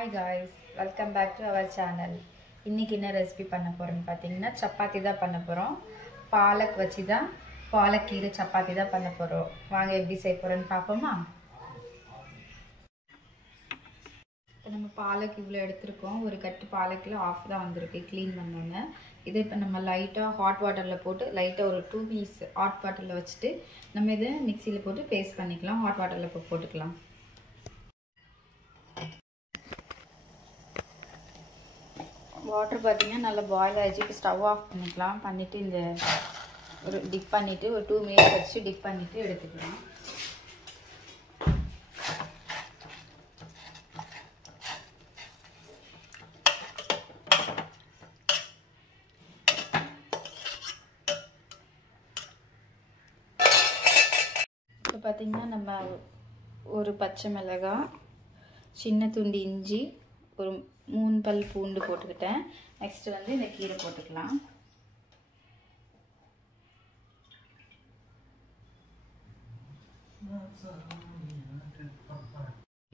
Hi guys, welcome back to our channel. இன்னைக்கு என்ன recipe பண்ண போறேன்னு பாத்தீங்கன்னா சப்பாத்தி தான் பண்ண போறோம். பாலக் வச்சி தான் பாலக்கீரை சப்பாத்தி தான் பண்ண போறோம். வாங்க எப்படி செய்ய போறேன்னு பாப்போமா? நம்ம பாலக் இவ்வளவு எடுத்துறோம். ஒரு கட்டு பாலக்ல half தான் வந்திருக்கு க்ளீன் பண்ணோனே. இதை இப்ப நம்ம லைட்டா ஹாட் வாட்டர்ல போட்டு லைட்டா ஒரு 2 minutes ஹாட் வாட்டர்ல வச்சிட்டு நம்ம இத மிக்ஸில போட்டு பேஸ்ட் பண்ணிக்கலாம். ஹாட் வாட்டர்ல போட்டுக்கலாம். வாட்டர் பாத்தீங்கன்னா நல்லா பாயில் ஆயிடுச்சு. இப்போ ஸ்டவ் ஆஃப் பண்ணிக்கலாம். பண்ணிட்டு இந்த ஒரு டிப் பண்ணிட்டு ஒரு 2 minutes வச்சு டிப் பண்ணிட்டு எடுத்துக்கலாம். இப்போ பாத்தீங்கன்னா நம்ம ஒரு பச்சை மிளகாய், சின்ன துண்டு இஞ்சி, ஒரு 3 பல் பூண்டு போட்டுக்கிட்டேன். நெக்ஸ்ட் வந்து இந்த கீரை போட்டுக்கலாம்.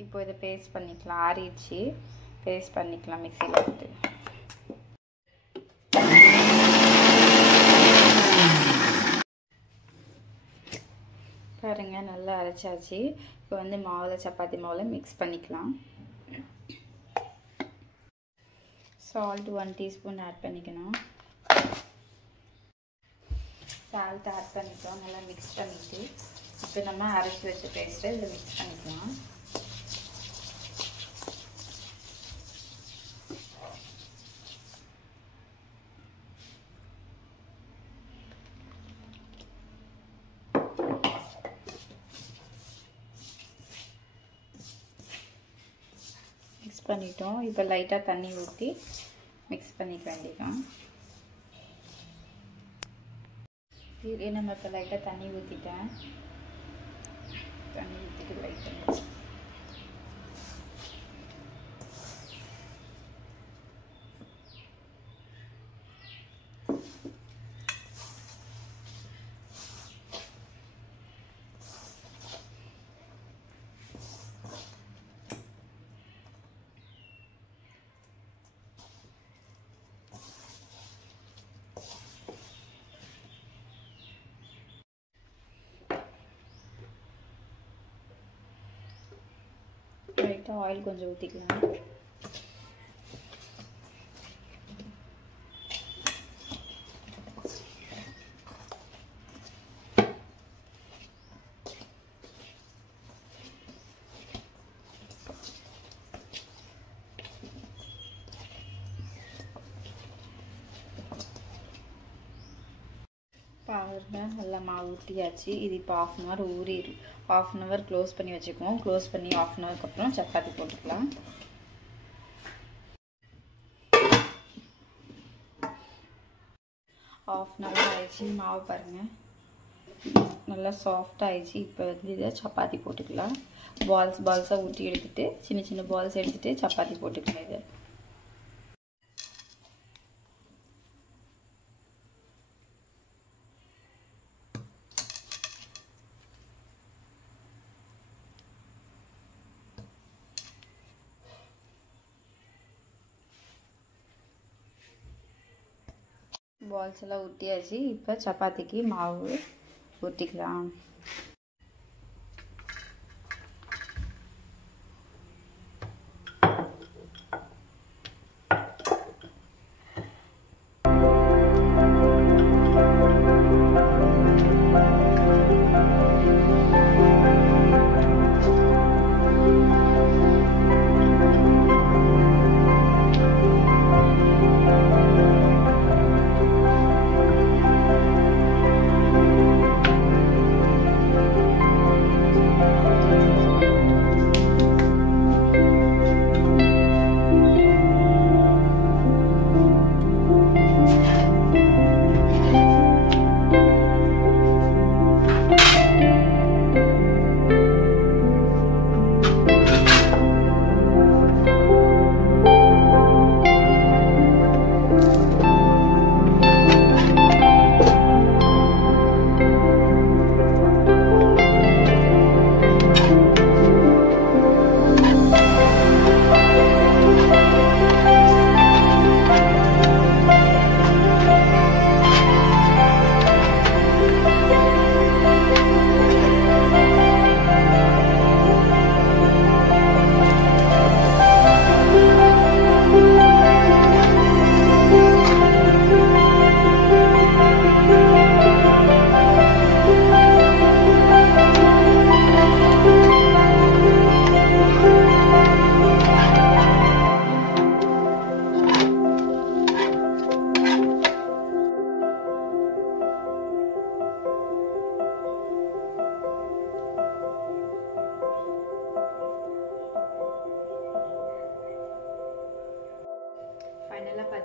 இப்போ இதை பேஸ்ட் பண்ணிக்கலாம். ஆறிடுச்சு. பேஸ்ட் பண்ணிக்கலாம் மிக்ஸியில் போட்டு. பாருங்க நல்லா அரைச்சாச்சு. இப்போ வந்து மாவில் சப்பாத்தி மாவில் மிக்ஸ் பண்ணிக்கலாம். சால்ட் 1 teaspoon ஆட் பண்ணிக்கணும். சால்ட் ஆட் பண்ணிட்டோம். நல்லா மிக்ஸ் பண்ணிட்டு இப்போ நம்ம அரைச்சி வச்ச பேஸ்ட்டை இதில் மிக்ஸ் பண்ணிக்கலாம். மிக்ஸ் பண்ணிட்டோம். இப்போ லைட்டாக தண்ணி ஊற்றி மிக்ஸ் பண்ணிக்க வேண்டியதான். இதே நம்ம இப்போ லைட்டாக தண்ணி ஊற்றிட்டேன். தண்ணி ஊற்றிட்டு லைட்டாக லைட்டாக ஆயில் கொஞ்சம் ஊற்றிக்கலாம். பாருங்க நல்லா மாவு ஊற்றியாச்சு. இது இப்போ 1/2 hour ஊறிடும். 1/2 hour க்ளோஸ் பண்ணி வச்சுக்குவோம். க்ளோஸ் பண்ணி 1/2 hourக்கு அப்புறம் சப்பாத்தி போட்டுக்கலாம். ½ hour ஆயிடுச்சு. மாவு பாருங்கள் நல்லா சாஃப்டாக ஆயிடுச்சு. இப்போ வந்து இதை சப்பாத்தி போட்டுக்கலாம். பால்ஸாக ஊற்றி எடுத்துகிட்டு சின்ன சின்ன பால்ஸ் எடுத்துகிட்டு சப்பாத்தி போட்டுக்கலாம். இதை பால்ஸ் எல்லாம் ஊற்றியாச்சு. இப்போ சப்பாத்திக்கு மாவு ஊற்றிக்கலாம்.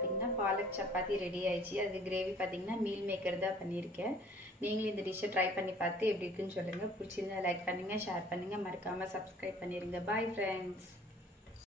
பார்த்தீங்கன்னா பாலக் சப்பாத்தி ரெடி ஆயிடுச்சு. அது கிரேவி பார்த்தீங்கன்னா மீல் மேக்கர் தான் பண்ணியிருக்கேன். நீங்களும் இந்த டிஷ்ஷை ட்ரை பண்ணி பார்த்து எப்படி இருக்குன்னு சொல்லுங்கள். பிடிச்சிருந்தா லைக் பண்ணுங்கள், ஷேர் பண்ணுங்கள், மறக்காமல் சப்ஸ்கிரைப் பண்ணிடுங்க. Bye friends.